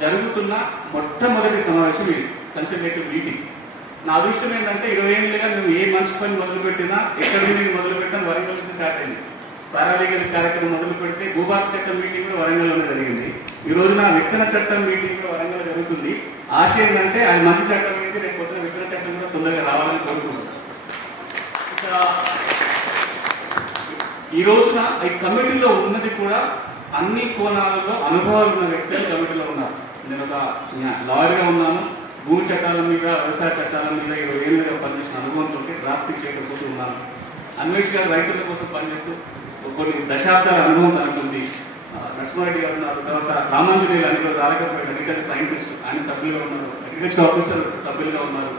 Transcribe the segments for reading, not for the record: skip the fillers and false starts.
జరుగుతున్న మొట్టమొదటి సమావేశం ఇది, కన్సల్టేటివ్ మీటింగ్. నా అదృష్టం ఏంటంటే 20 ఏళ్ళుగా మేము ఏ మంచి పని మొదలుపెట్టినా, ఎక్కడి నుంచి మొదలుపెట్టినా వరంగల్ నుంచి స్టార్ట్ అయింది. పారాలీగల్ కార్యక్రమం మొదలు పెడితే భూభారత చట్టం మీటింగ్ కూడా వరంగల్లోనే జరిగింది. ఈ రోజున విత్తన చట్టం మీటింగ్ కూడా వరంగల్ జరుగుతుంది. ఆశ ఏంటంటే అది మంచి చట్టం ఏంటి, రేపు పొద్దున విత్తన చట్టం కూడా తొందరగా రావాలని కోరుకుంటున్నాం. ఇక ఈ రోజున ఈ కమిటీలో ఉన్నది కూడా అన్ని కోణాలలో అనుభవాలు ఉన్న వ్యక్తులు కమిటీలో ఉన్నారు. నేను ఒక లాయర్గా ఉన్నాను, భూమి చట్టాల మీద, వ్యవసాయ చట్టాల మీద 20 ఏళ్ళుగా పనిచేసిన అనుభవంతో డ్రాఫ్ట్ చేయడం కోసం ఉన్నాను. అన్వేష్ గారు రైతుల కోసం పనిచేస్తూ కొన్ని దశాబ్దాల అనుభవం తనకుంది. నరసింహారెడ్డి గారు ఉన్నారు, తర్వాత రామాంజనేయులు అని రాలేకపోయాడు, అగ్రికల్చర్ సైంటిస్ట్, ఆయన సభ్యులుగా ఉన్నారు. అగ్రికల్చర్ ఆఫీసర్ సభ్యులుగా ఉన్నారు.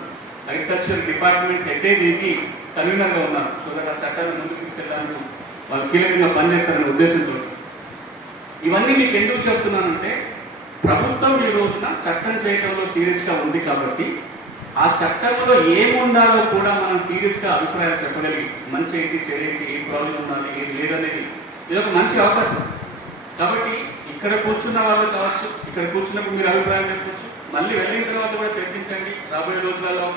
అగ్రికల్చర్ డిపార్ట్మెంట్ హెడ్ఏకి కన్వీనర్గా ఉన్నారు. సో ఆ చట్టాన్ని ముందుకు తీసుకెళ్ళడానికి వాళ్ళు కీలకంగా పనిచేస్తారనే ఉద్దేశంతో. ఇవన్నీ మీకు ఎందుకు చెప్తున్నానంటే, ప్రభుత్వం ఈ రోజున చట్టం చేయడంలో సీరియస్గా ఉంది కాబట్టి ఆ చట్టంలో ఏముండాలో కూడా మనం సీరియస్గా అభిప్రాయాలు చెప్పగలిగి, మంచి ఏంటి, చెడేంటి, ఏ ప్రాబ్లం ఉండాలి, ఏది లేదనేది ఇది ఒక మంచి అవకాశం. కాబట్టి ఇక్కడ కూర్చున్న వాళ్ళు కావచ్చు, ఇక్కడ కూర్చున్నప్పుడు మీరు అభిప్రాయాలు చెప్పవచ్చు, మళ్ళీ వెళ్ళిన తర్వాత కూడా చర్చించండి. రాబోయే రోజులలో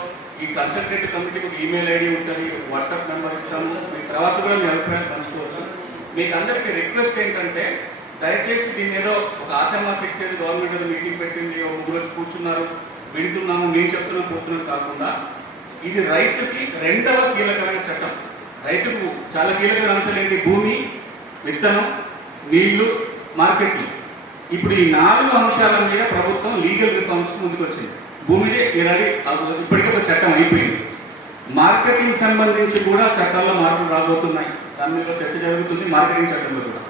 ఈ కన్సల్టేటివ్ కమిటీకి ఒక ఈమెయిల్ ఐడి ఉంటుంది, వాట్సాప్ నెంబర్ ఇస్తాము, మీ తర్వాత కూడా మీ అభిప్రాయాలు పంచుకోవచ్చు. మీకు అందరికీ రిక్వెస్ట్ ఏంటంటే, దయచేసి దీని ఏదో ఒక ఆశామా సెక్షన్ గవర్నమెంట్ ఏదో మీటింగ్ పెట్టింది, ఒక 3 రోజు కూర్చున్నారు, వింటున్నాము, మేము చెప్తున్నాం పోతున్నాం కాకుండా, ఇది రైతుకి రెండవ కీలకమైన చట్టం. రైతుకు చాలా కీలకమైన అంశాలు ఏంటి? భూమి, విత్తనం, నీళ్లు, మార్కెట్లు. ఇప్పుడు ఈ 4 అంశాల మీద ప్రభుత్వం లీగల్ రిఫార్మ్స్ ముందుకు వచ్చింది. భూమిదే ఇప్పటికే ఒక చట్టం అయిపోయింది. మార్కెటింగ్ సంబంధించి కూడా చట్టాల్లో మార్పులు రాబోతున్నాయి, దాని మీద చర్చ జరుగుతుంది. మార్కెటింగ్ చట్టంలో కూడా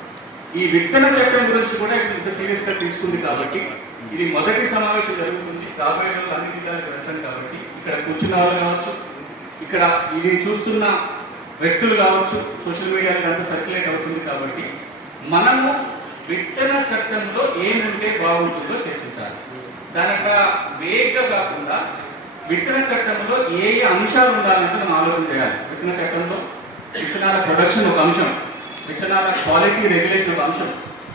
ఈ విత్తన చట్టం గురించి కూడా ఇంత సీరియస్గా తీసుకుంది కాబట్టి ఇది మొదటి సమావేశం జరుగుతుంది. రాబోయే రోజులు అన్ని జిల్లాలకు వెళ్తాం కాబట్టి ఇక్కడ కూర్చున్న వాళ్ళు కావచ్చు, ఇక్కడ ఇది చూస్తున్న వ్యక్తులు కావచ్చు, సోషల్ మీడియాలో అంతా సర్క్యులేట్ అవుతుంది. కాబట్టి మనము విత్తన చట్టంలో ఏముంటే బాగుంటుందో చర్చించాలి. దానిక వేగంగా కాకుండా విత్తన చట్టంలో ఏ ఏ అంశాలు ఉండాలంటే మనం ఆలోచన చేయాలి. విత్తన చట్టంలో విత్తనాల ప్రొడక్షన్ ఒక అంశం, విత్తనాల క్వాలిటీ రెగ్యులేషన్ ఒక అంశం,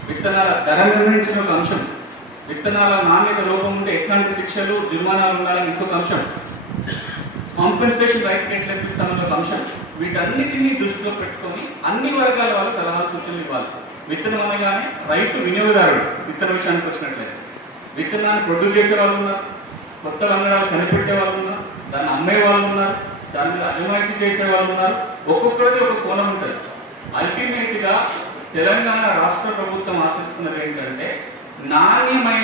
విత్తనాల ధర నిర్ణయించిన ఒక అంశం, విత్తనాల నాణ్యత లోపం ఉంటే ఎట్లాంటి శిక్షలు, జుర్మానాలు ఉండాలని ఇంకొక అంశం, కాంపెన్సేషన్ రైతుకి ఎట్లా ఇస్తామని ఒక అంశం. వీటన్నిటినీ దృష్టిలో పెట్టుకొని అన్ని వర్గాల వాళ్ళు సలహాలు సూచనలు ఇవ్వాలి. విత్తనం అనగానే రైతు వినియోగదారుడు. విత్తన విషయానికి వచ్చినట్లయితే విత్తనాన్ని ప్రొడ్యూస్ చేసే వాళ్ళు ఉన్నారు, కొత్త రంగాలు కనిపెట్టే వాళ్ళు ఉన్నారు, దాన్ని అమ్మే వాళ్ళు ఉన్నారు, దాని మీద అజమాయిషీ చేసే వాళ్ళు ఉన్నారు. ఒక్కొక్కరికి ఒక కోణం ఉంటుంది. అల్టిమేట్గా తెలంగాణ రాష్ట్ర ప్రభుత్వం ఆశిస్తున్నది ఏంటంటే నాణ్యమైన